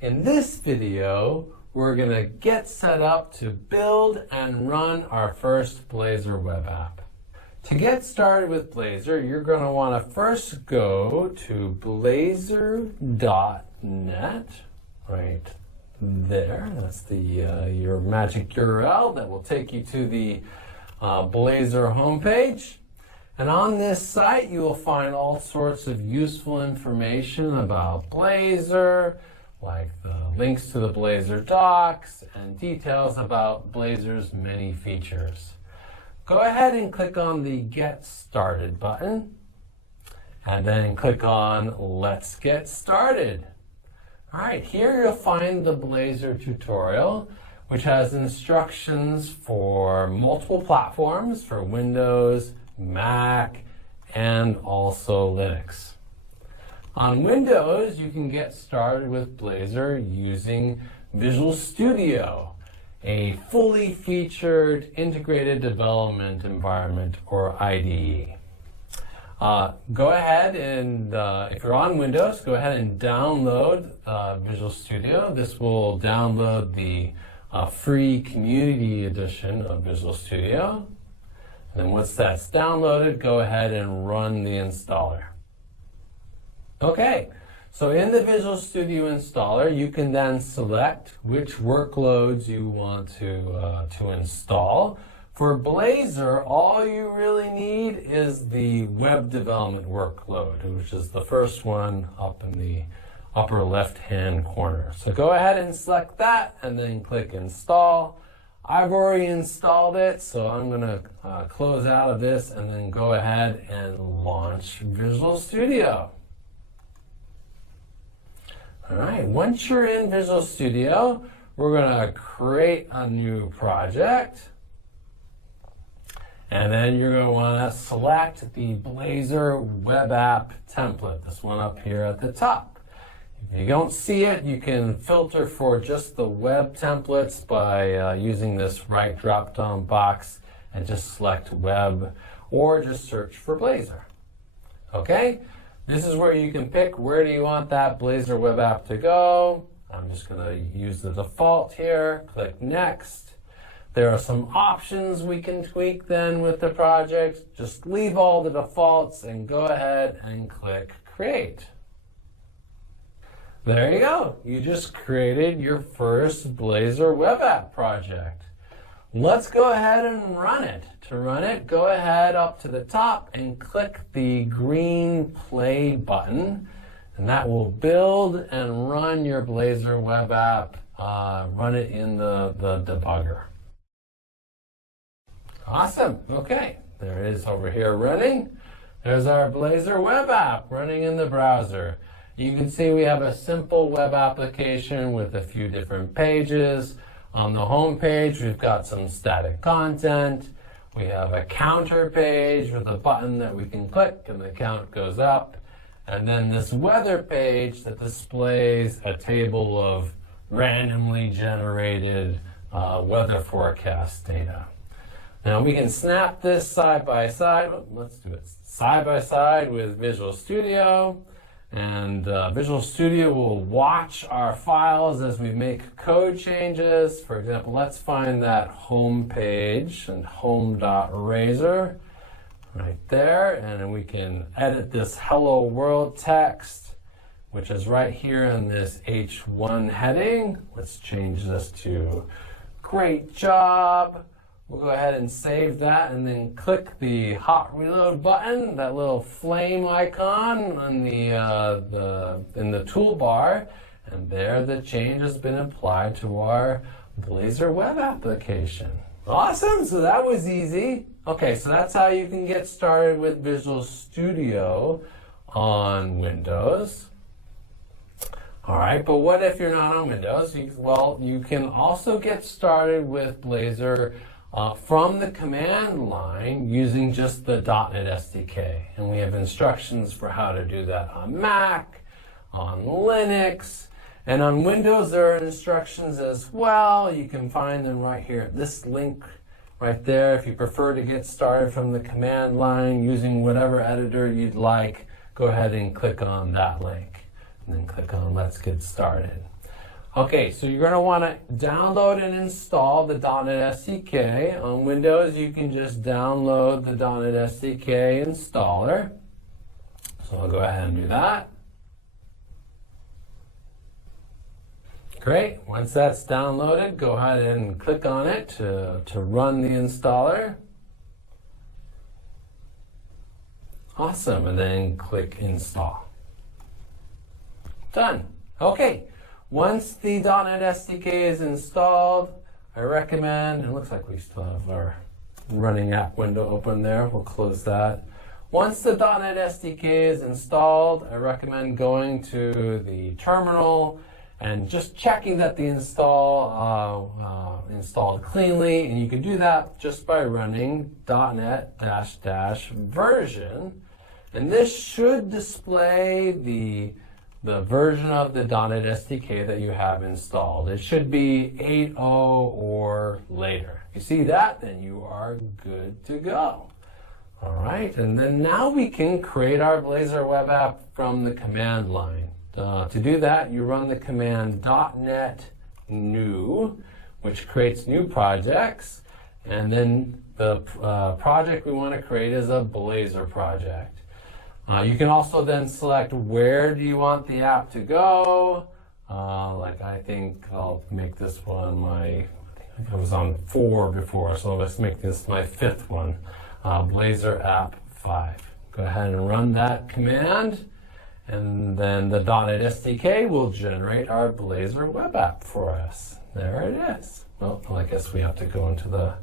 In this video, we're going to get set up to build and run our first Blazor web app. To get started with Blazor, you're going to want to first go to blazor.net, right there. That's the your magic URL that will take you to the Blazor homepage. And on this site, you will find all sorts of useful information about Blazor, like the links to the Blazor docs and details about Blazor's many features. Go ahead and click on the Get Started button, and then click on Let's Get Started. All right, here you'll find the Blazor tutorial, which has instructions for multiple platforms for Windows, Mac, and also Linux. On Windows, you can get started with Blazor using Visual Studio, a fully featured integrated development environment, or IDE. Go ahead and, if you're on Windows, go ahead and download Visual Studio. This will download the free community edition of Visual Studio. And then once that's downloaded, go ahead and run the installer. Okay, so in the Visual Studio installer, you can then select which workloads you want to install. For Blazor, all you really need is the web development workload, which is the first one up in the upper left-hand corner. So go ahead and select that, and then click Install. I've already installed it, so I'm going to close out of this and then go ahead and launch Visual Studio. All right, once you're in Visual Studio, we're going to create a new project. And then you're going to want to select the Blazor web app template, this one up here at the top. If you don't see it, you can filter for just the web templates by using this right drop-down box and just select web, or just search for Blazor. Okay, this is where you can pick where do you want that Blazor web app to go. I'm just going to use the default here, click Next. There are some options we can tweak then with the project. Just leave all the defaults and go ahead and click Create. There you go. You just created your first Blazor web app project. Let's go ahead and run it. To run it, go ahead up to the top and click the green play button, and that will build and run your Blazor web app. Run it in the debugger. Awesome. Okay, there it is over here running. There's our Blazor web app running in the browser. You can see we have a simple web application with a few different pages. On the home page, we've got some static content. We have a counter page with a button that we can click and the count goes up. And then this weather page that displays a table of randomly generated weather forecast data. Now we can snap this side by side. Let's do it side by side with Visual Studio. And Visual Studio will watch our files as we make code changes. For example, let's find that home page and home.razor right there. And we can edit this hello world text, which is right here in this H1 heading. Let's change this to great job. We'll go ahead and save that and then click the hot reload button, that little flame icon on in the toolbar, and there the change has been applied to our Blazor web application. Awesome, so that was easy. Okay, so that's how you can get started with Visual Studio on Windows. All right, but what if you're not on Windows? Well, you can also get started with Blazor from the command line using just the .NET SDK. And we have instructions for how to do that on Mac, on Linux, and on Windows there are instructions as well. You can find them right here at this link right there. If you prefer to get started from the command line using whatever editor you'd like, go ahead and click on that link. And then click on Let's Get Started. Okay, so you're going to want to download and install the .NET SDK. On Windows, you can just download the .NET SDK installer. So I'll go ahead and do that. Great. Once that's downloaded, go ahead and click on it to run the installer. Awesome. And then click Install. Done. Okay. Once the .NET SDK is installed, I recommend, it looks like we still have our running app window open there. We'll close that. Once the .NET SDK is installed, I recommend going to the terminal and just checking that the installed cleanly. And you can do that just by running .NET-version. And this should display the version of the .NET SDK that you have installed. It should be 8.0 or later. If you see that, then you are good to go. All right, and then now we can create our Blazor web app from the command line. To do that, you run the command .NET new, which creates new projects, and then the project we want to create is a Blazor project. You can also then select where do you want the app to go. Like I think I'll make this one I think I was on 4 before, so let's make this my 5th one, Blazor app 5. Go ahead and run that command, and then the .NET SDK will generate our Blazor web app for us. There it is. Well, I guess we have to go into the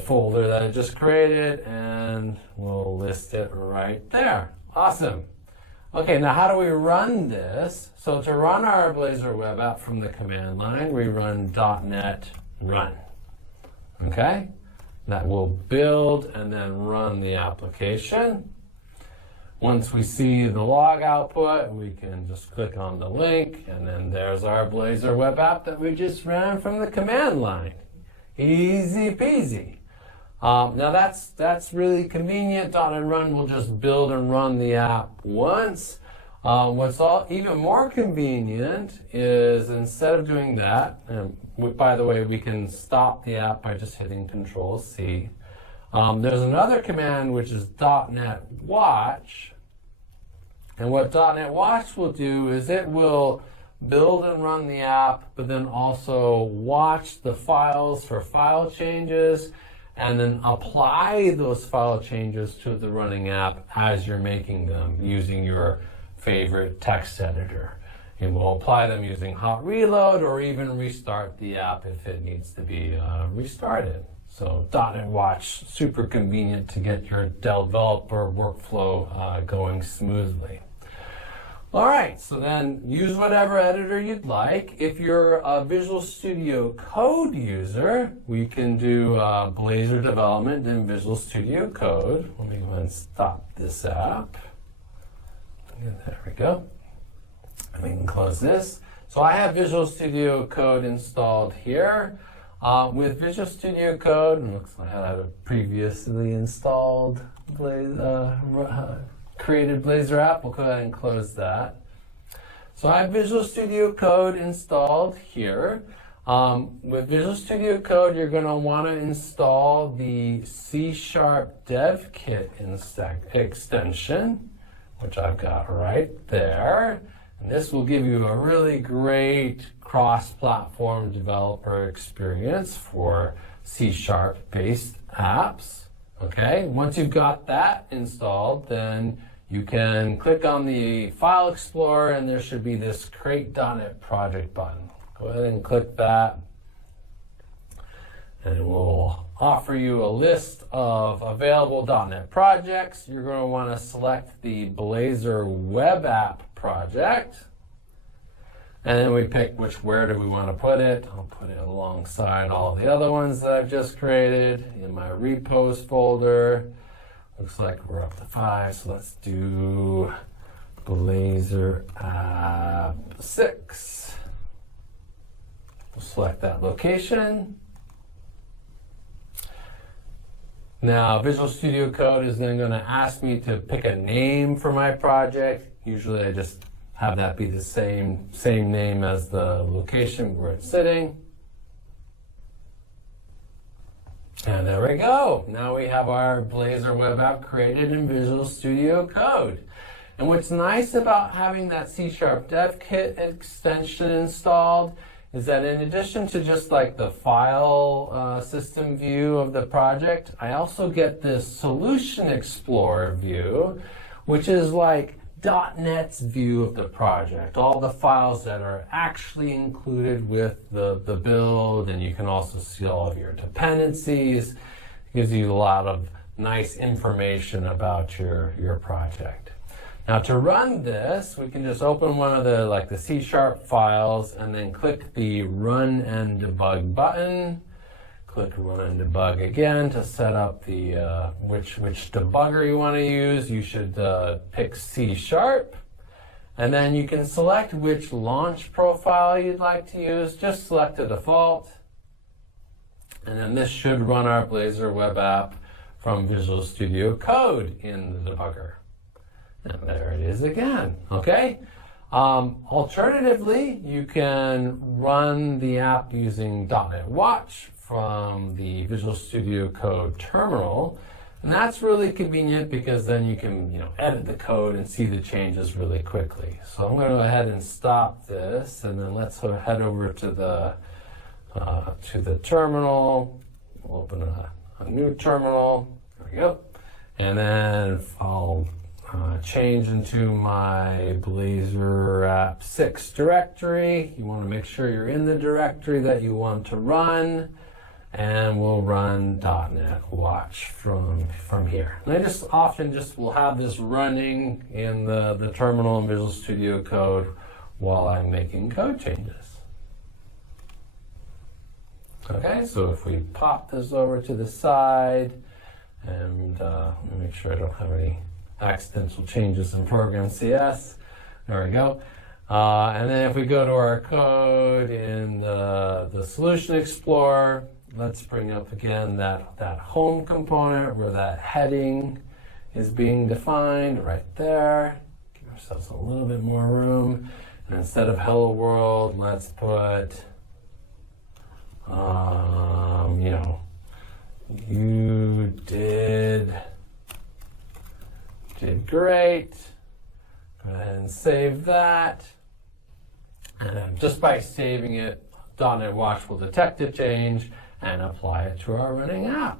folder that I just created, and we'll list it right there. Awesome. Okay, now how do we run this? So to run our Blazor web app from the command line, we run .NET run. Okay? That will build and then run the application. Once we see the log output, we can just click on the link, and then there's our Blazor web app that we just ran from the command line. Easy peasy. Now that's really convenient. .NET Run will just build and run the app once. What's even more convenient is instead of doing that, and by the way, we can stop the app by just hitting Control-C. There's another command which is .NET Watch. And what .NET Watch will do is it will build and run the app, but then also watch the files for file changes, and then apply those file changes to the running app as you're making them using your favorite text editor. It will apply them using hot reload or even restart the app if it needs to be restarted. So .NET Watch, super convenient to get your developer workflow going smoothly. All right, so then use whatever editor you'd like. If you're a Visual Studio Code user, we can do Blazor development in Visual Studio Code. Let me go ahead and stop this app. There we go. And we can close this. So I have Visual Studio Code installed here. With Visual Studio Code, it looks like I had a previously installed created Blazor app. We'll go ahead and close that. So I have Visual Studio Code installed here. With Visual Studio Code, you're going to want to install the C# Dev Kit extension, which I've got right there. And this will give you a really great cross-platform developer experience for C# based apps. Okay, once you've got that installed, then you can click on the File Explorer, and there should be this Create.NET Project button. Go ahead and click that, and it will offer you a list of available .NET projects. You're going to want to select the Blazor web app project, and then we pick where do we want to put it. I'll put it alongside all the other ones that I've just created in my repos folder. Looks like we're up to 5, so let's do Blazor app 6. We'll select that location. Now, Visual Studio Code is then going to ask me to pick a name for my project. Usually I just have that be the same name as the location where it's sitting. And there we go. Now we have our Blazor web app created in Visual Studio Code. And what's nice about having that C# Dev Kit extension installed is that in addition to just like the file system view of the project, I also get this Solution Explorer view, which is like .NET's view of the project, all the files that are actually included with the build, and you can also see all of your dependencies. It gives you a lot of nice information about your project. Now to run this, we can just open one of the C# files and then click the Run and Debug button. Click Run and Debug again to set up the which debugger you want to use. You should pick C#, and then you can select which launch profile you'd like to use. Just select the default, and then this should run our Blazor web app from Visual Studio Code in the debugger. And there it is again, okay? Alternatively, you can run the app using .NET Watch from the Visual Studio Code terminal. And that's really convenient because then you can edit the code and see the changes really quickly. So I'm going to go ahead and stop this, and then let's head over to the terminal. We'll open a new terminal. There we go. And then I'll change into my Blazor app 6 directory. You want to make sure you're in the directory that you want to run, and we'll run .NET Watch from here. And I often will have this running in the terminal in Visual Studio Code while I'm making code changes. Okay, so if we pop this over to the side, and let me make sure I don't have any accidental changes in program CS. There we go. And then if we go to our code in the Solution Explorer, let's bring up again that home component where that heading is being defined right there. Give ourselves a little bit more room. And instead of Hello World, let's put, you did great. Go ahead and save that. And just by saving it, .NET Watch will detect a change and apply it to our running app.